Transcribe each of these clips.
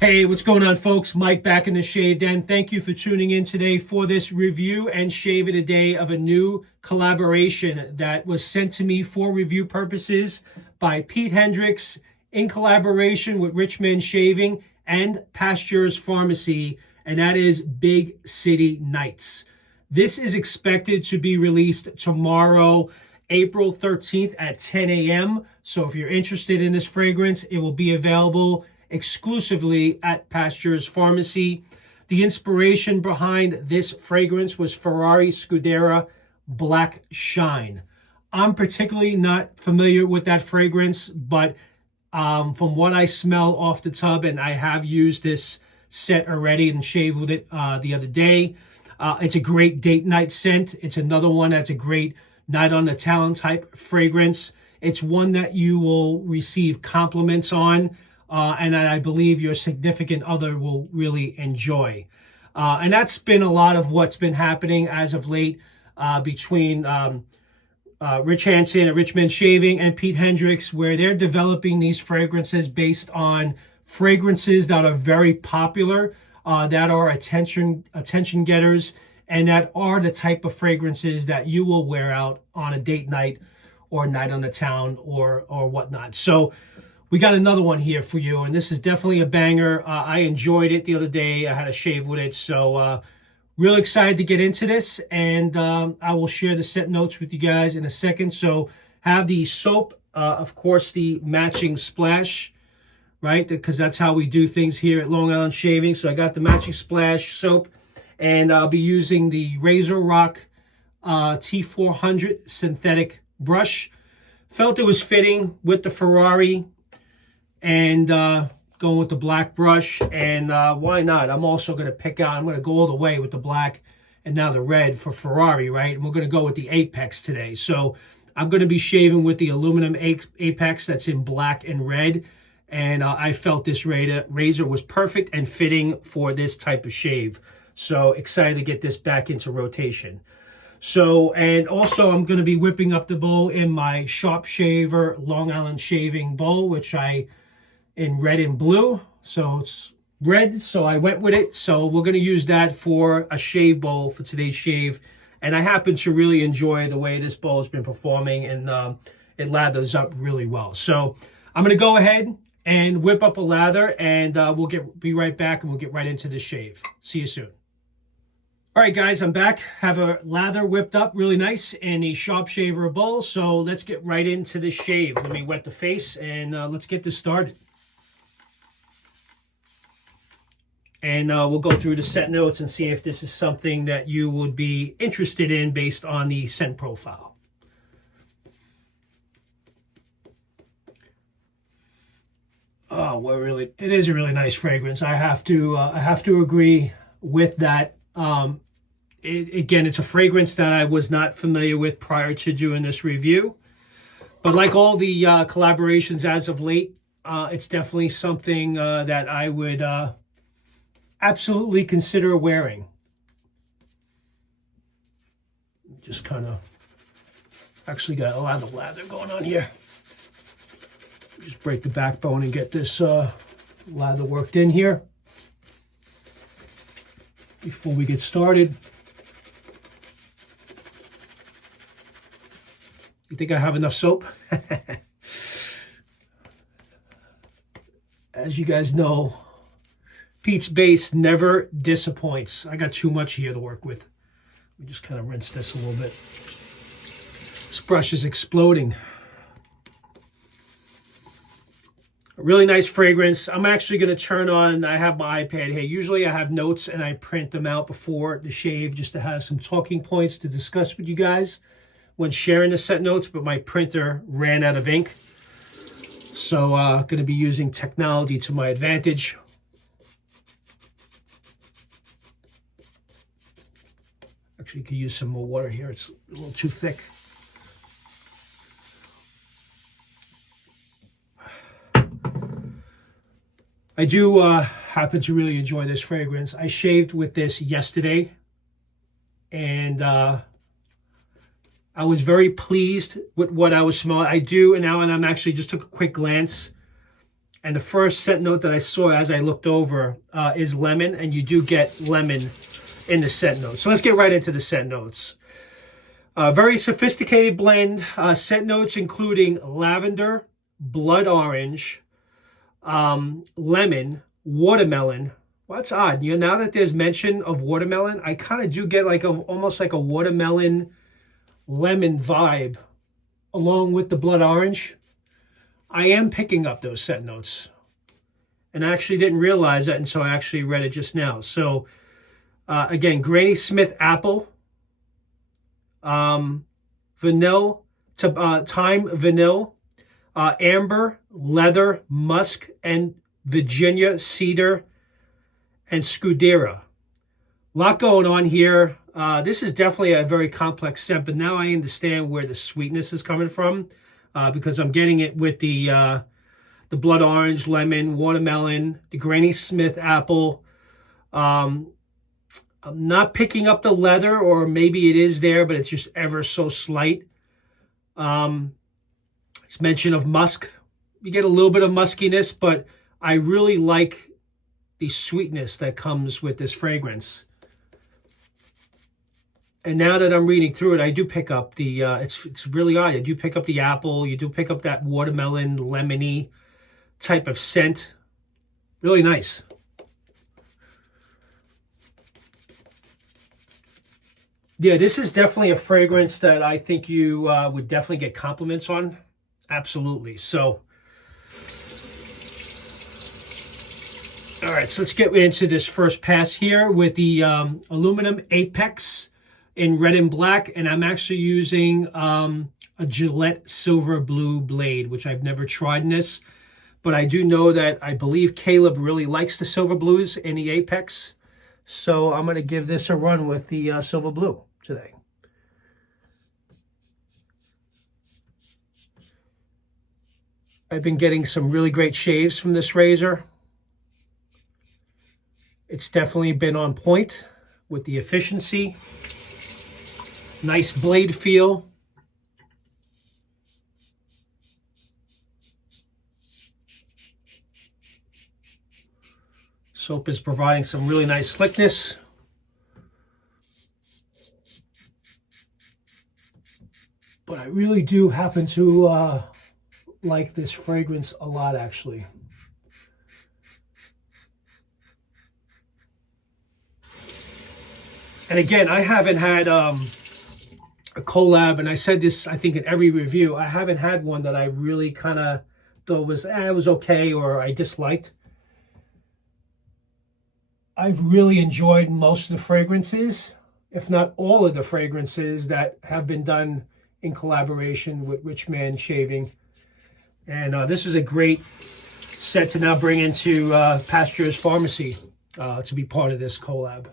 Hey, what's going on, folks? Mike back in the Shave Den. Thank you for tuning in today for this review and shave of the day of a new collaboration that was sent to me for review purposes by Pete Hendricks in collaboration with Richmond Shaving and Pasteur's Pharmacy, and that is Big City Nights. This is expected to be released tomorrow, April 13th at 10 a.m. So if you're interested in this fragrance, it will be available exclusively at Pasteur's Pharmacy. The inspiration behind this fragrance was Ferrari Scuderia Black Shine. I'm particularly not familiar with that fragrance, but from what I smell off the tub, and I have used this set already and shaved with it the other day, it's a great date night scent. It's another one that's a great night on the town type fragrance. It's one that you will receive compliments on, and I believe your significant other will really enjoy. And that's been a lot of what's been happening as of late between Rich Hansen at Richmond Shaving and Pete Hendricks, where they're developing these fragrances based on fragrances that are very popular, that are attention getters, and that are the type of fragrances that you will wear out on a date night or night on the town or whatnot. So we got another one here for you, and this is definitely a banger. I enjoyed it the other day. I had a shave with it, so really excited to get into this, and I will share the set notes with you guys in a second. So have the soap, of course, the matching splash, right? Because that's how we do things here at Long Island Shaving. So I got the matching splash soap, and I'll be using the Razor Rock T400 synthetic brush. Felt it was fitting with the Ferrari, and going with the black brush, and why not? I'm also going to I'm going to go all the way with the black and now the red for Ferrari, right? And we're going to go with the Apex today. So I'm going to be shaving with the aluminum Apex that's in black and red, and I felt this razor was perfect and fitting for this type of shave. So excited to get this back into rotation. So, and also I'm going to be whipping up the bowl in my Sharp Shaver Long Island Shaving bowl, which in red and blue. So it's red, so I went with it. So we're going to use that for a shave bowl for today's shave. And I happen to really enjoy the way this bowl has been performing, and it lathers up really well. So I'm going to go ahead and whip up a lather, and we'll be right back, and we'll get right into the shave. See you soon. All right, guys, I'm back. Have a lather whipped up really nice in a Sharp Shaver bowl. So let's get right into the shave. Let me wet the face, and let's get this started. And we'll go through the set notes and see if this is something that you would be interested in based on the scent profile. Oh, it is a really nice fragrance. I have to agree with that. Again, it's a fragrance that I was not familiar with prior to doing this review. But like all the collaborations as of late, it's definitely something that I would absolutely consider wearing. Just kind of actually got a lot of lather going on here. Just break the backbone and get this lather worked in here before we get started. You think I have enough soap? As you guys know, Pete's base never disappoints. I got too much here to work with. We just kind of rinse this a little bit. This brush is exploding. A really nice fragrance. I'm actually going to turn on, I have my iPad here. Usually I have notes and I print them out before the shave just to have some talking points to discuss with you guys when sharing the set notes, but my printer ran out of ink. So going to be using technology to my advantage. Actually, you could use some more water here. It's a little too thick. I do happen to really enjoy this fragrance. I shaved with this yesterday, and I was very pleased with what I was smelling. I do, and now, and I'm actually just took a quick glance, And the first scent note that I saw as I looked over is lemon, and you do get lemon in the scent notes. So let's get right into the scent notes. Very sophisticated blend. Scent notes including lavender, blood orange, lemon, watermelon. Well, that's odd. You know, now that there's mention of watermelon, I kind of do get like almost like a watermelon lemon vibe along with the blood orange. I am picking up those scent notes, and I actually didn't realize that until I actually read it just now. So again, Granny Smith apple, vanilla, thyme vanilla, amber, leather, musk, and Virginia cedar and Scuderia. A lot going on here. This is definitely a very complex scent, but now I understand where the sweetness is coming from, because I'm getting it with the blood orange, lemon, watermelon, the Granny Smith apple. I'm not picking up the leather, or maybe it is there, but it's just ever so slight. It's mention of musk. You get a little bit of muskiness, but I really like the sweetness that comes with this fragrance. And now that I'm reading through it, I do pick up the, it's really odd. I do pick up the apple. You do pick up that watermelon, lemony type of scent. Really nice. Yeah, this is definitely a fragrance that I think you would definitely get compliments on. Absolutely. So, all right, so let's get into this first pass here with the aluminum apex in red and black, and I'm actually using a Gillette silver blue blade, which I've never tried in this, but I do know that I believe Caleb really likes the silver blues in the apex, so I'm going to give this a run with the silver blue today. I've been getting some really great shaves from this razor. It's definitely been on point with the efficiency. Nice blade feel. Soap is providing some really nice slickness. But I really do happen to like this fragrance a lot, actually. And again, I haven't had a collab, and I said this, I think, in every review. I haven't had one that I really kind of thought was, it was okay, or I disliked. I've really enjoyed most of the fragrances, if not all of the fragrances that have been done in collaboration with Rich Man Shaving. And this is a great set to now bring into Pasteur's Pharmacy to be part of this collab.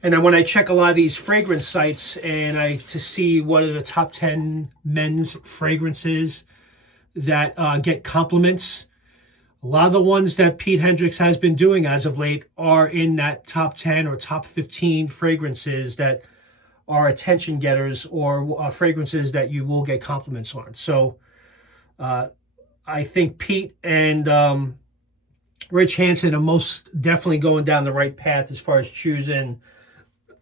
And then when I check a lot of these fragrance sites and to see what are the top 10 men's fragrances that get compliments, a lot of the ones that Pete Hendricks has been doing as of late are in that top 10 or top 15 fragrances that are attention getters, or fragrances that you will get compliments on. So I think Pete and Rich Hansen are most definitely going down the right path as far as choosing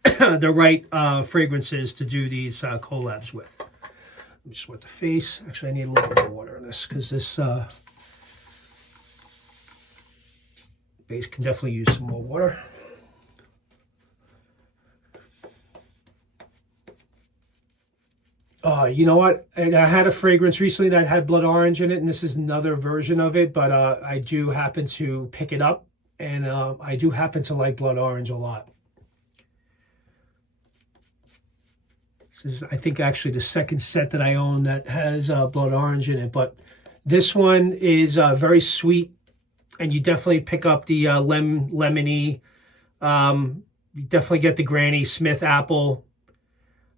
the right fragrances to do these collabs with. Let me just wet the face. Actually, I need a little bit more water in this, because this base can definitely use some more water. You know what? I had a fragrance recently that had blood orange in it, and this is another version of it, but I do happen to pick it up, and I do happen to like blood orange a lot. This is, I think, actually the second set that I own that has blood orange in it, but this one is very sweet, and you definitely pick up the lemony. You definitely get the Granny Smith apple,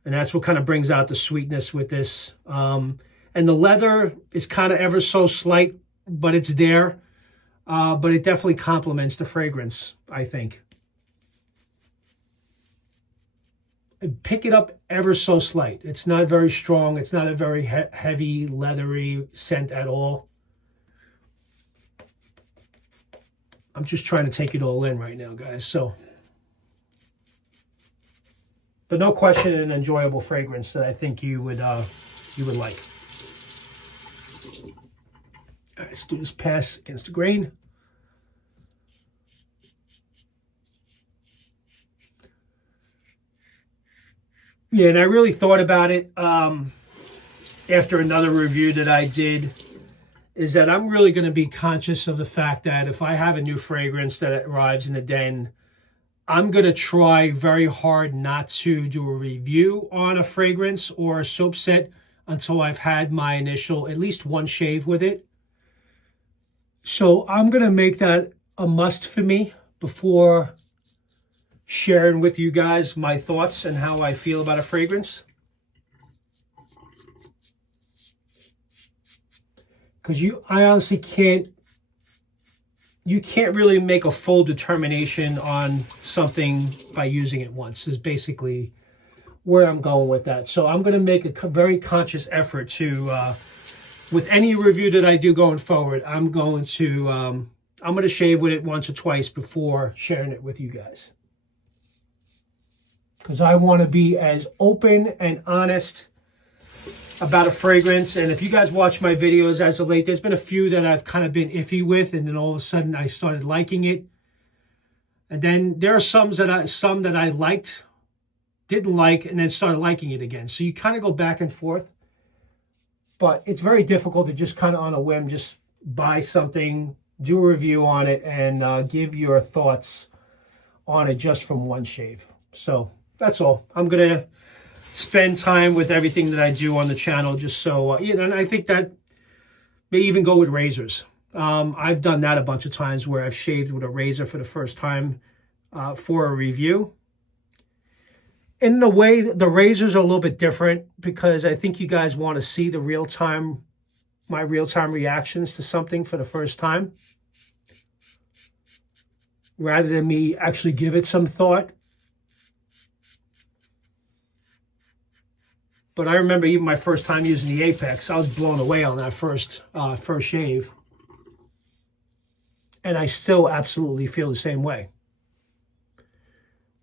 and that's what kind of brings out the sweetness with this. And the leather is kind of ever so slight, but it's there. But it definitely complements the fragrance, I think. pick it up ever so slight. It's not very strong. It's not a very heavy, leathery scent at all. I'm just trying to take it all in right now, guys. So, but no question, an enjoyable fragrance that I think you would like. All right, let's do this pass against the grain. Yeah, and I really thought about it after another review that I did, is that I'm really going to be conscious of the fact that if I have a new fragrance that arrives in the den, I'm going to try very hard not to do a review on a fragrance or a soap set until I've had my initial, at least one shave with it. So I'm going to make that a must for me before sharing with you guys my thoughts and how I feel about a fragrance. Because I honestly can't really make a full determination on something by using it once, is basically where I'm going with that. So I'm going to make a very conscious effort to, with any review that I do going forward, I'm going to shave with it once or twice before sharing it with you guys. Because I want to be as open and honest about a fragrance. And if you guys watch my videos as of late, there's been a few that I've kind of been iffy with, and then all of a sudden I started liking it. And then there are some that I liked, didn't like, and then started liking it again. So you kind of go back and forth. But it's very difficult to just kind of on a whim just buy something, do a review on it, and give your thoughts on it just from one shave. So that's all. I'm going to spend time with everything that I do on the channel, just so, and I think that may even go with razors. I've done that a bunch of times where I've shaved with a razor for the first time for a review. In a way, the razors are a little bit different because I think you guys want to see the my real-time reactions to something for the first time, rather than me actually give it some thought. But I remember even my first time using the Apex, I was blown away on that first shave. And I still absolutely feel the same way.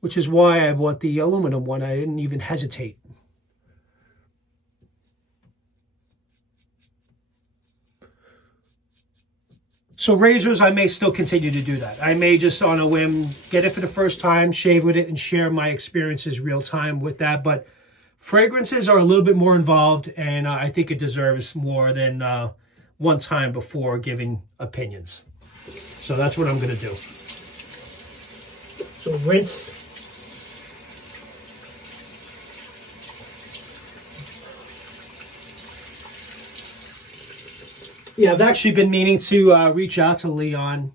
Which is why I bought the aluminum one. I didn't even hesitate. So razors, I may still continue to do that. I may just on a whim get it for the first time, shave with it, and share my experiences real time with that. But fragrances are a little bit more involved, and I think it deserves more than one time before giving opinions. So that's what I'm going to do. So rinse. Yeah, I've actually been meaning to reach out to Leon.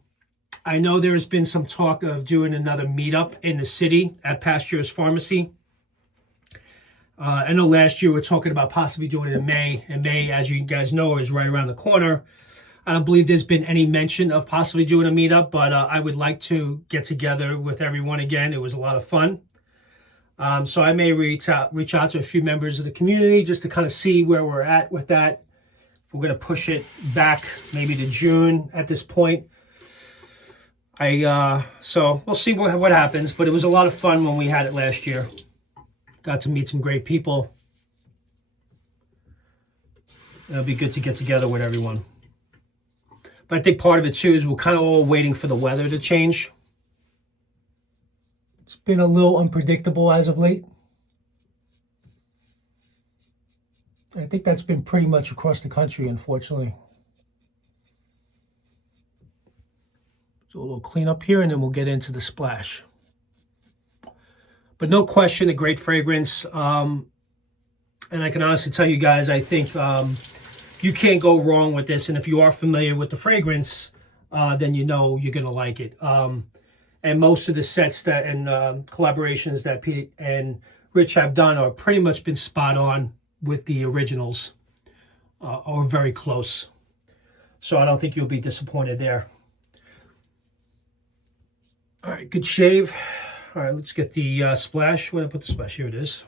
I know there has been some talk of doing another meetup in the city at Pasteur's Pharmacy. I know last year we were talking about possibly doing it in May. And May, as you guys know, is right around the corner. I don't believe there's been any mention of possibly doing a meetup, but I would like to get together with everyone again. It was a lot of fun. So I may reach out to a few members of the community just to kind of see where we're at with that. If we're going to push it back maybe to June at this point. So we'll see what happens, but it was a lot of fun when we had it last year. Got to meet some great people. It'll be good to get together with everyone. But I think part of it too is we're kind of all waiting for the weather to change. It's been a little unpredictable as of late. I think that's been pretty much across the country, unfortunately. So a little cleanup here, and then we'll get into the splash. But no question, a great fragrance. And I can honestly tell you guys, I think you can't go wrong with this. And if you are familiar with the fragrance, then you know you're going to like it. And most of the sets that and collaborations that Pete and Rich have done are pretty much been spot on with the originals, or very close. So I don't think you'll be disappointed there. All right, good shave. All right, let's get the splash. Where did I put the splash? Here it is.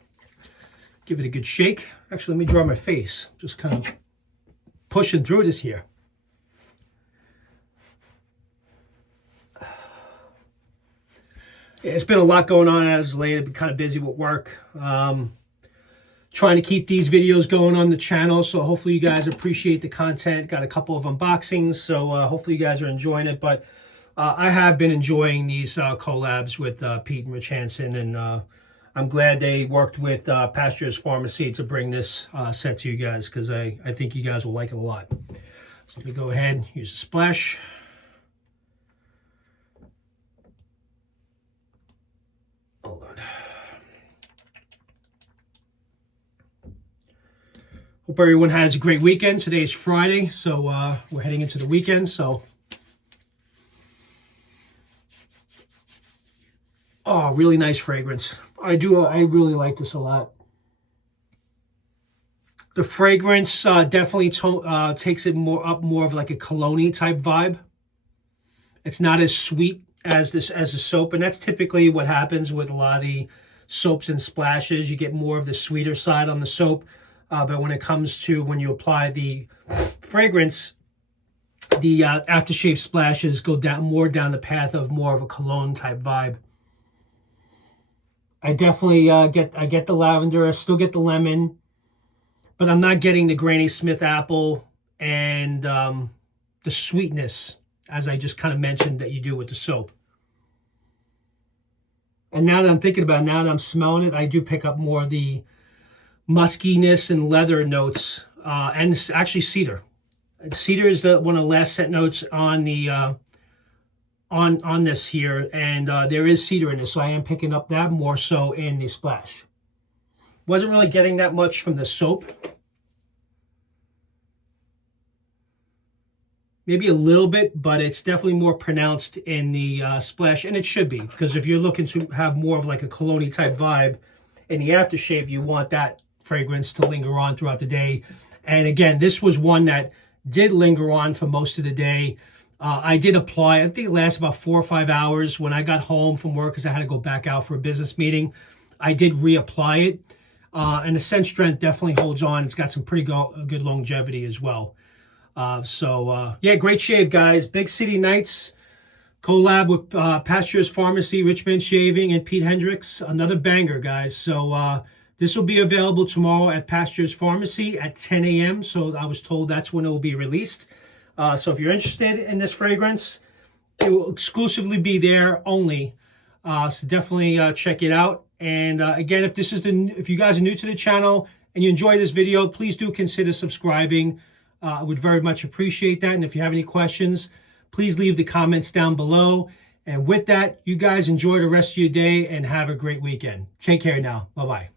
Give it a good shake. Actually, let me draw my face. Just kind of pushing through this here. Yeah, it's been a lot going on as of late. I've been kind of busy with work. Trying to keep these videos going on the channel, so hopefully you guys appreciate the content. Got a couple of unboxings, so hopefully you guys are enjoying it. But I have been enjoying these collabs with Pete and Rich Hansen, and I'm glad they worked with Pasteur's Pharmacy to bring this set to you guys, because I think you guys will like it a lot. So let me go ahead and use the splash. Hold on. Hope everyone has a great weekend. Today's Friday, so we're heading into the weekend. So, oh, really nice fragrance. I really like this a lot. The fragrance definitely takes it more of like a cologne-y type vibe. It's not as sweet as the soap, and that's typically what happens with a lot of the soaps and splashes. You get more of the sweeter side on the soap. But when it comes to when you apply the fragrance, the aftershave splashes go more down the path of more of a cologne type vibe. I definitely get the lavender. I still get the lemon, but I'm not getting the Granny Smith apple and the sweetness, as I just kind of mentioned, that you do with the soap. And now that I'm thinking about it, now that I'm smelling it, I do pick up more of the muskiness and leather notes, and it's actually cedar. Cedar is one of the last scent notes on the on this here, and there is cedar in this, so I am picking up that more so in the splash. Wasn't really getting that much from the soap. Maybe a little bit, but it's definitely more pronounced in the splash, and it should be, because if you're looking to have more of like a cologne-y type vibe in the aftershave, you want that fragrance to linger on throughout the day. And again, this was one that did linger on for most of the day. I did apply, I think it lasted about 4 or 5 hours. When I got home from work, because I had to go back out for a business meeting, I did reapply it. And the scent strength definitely holds on. It's got some pretty good longevity as well. Yeah, great shave, guys. Big City Nights collab with Pasteur's Pharmacy, Richmond Shaving, and Pete Hendricks. Another banger, guys. So this will be available tomorrow at Pasteur's Pharmacy at 10 a.m. So I was told that's when it will be released. So if you're interested in this fragrance, it will exclusively be there only. So definitely check it out. And again, if you guys are new to the channel and you enjoy this video, please do consider subscribing. I would very much appreciate that. And if you have any questions, please leave the comments down below. And with that, you guys enjoy the rest of your day and have a great weekend. Take care now. Bye-bye.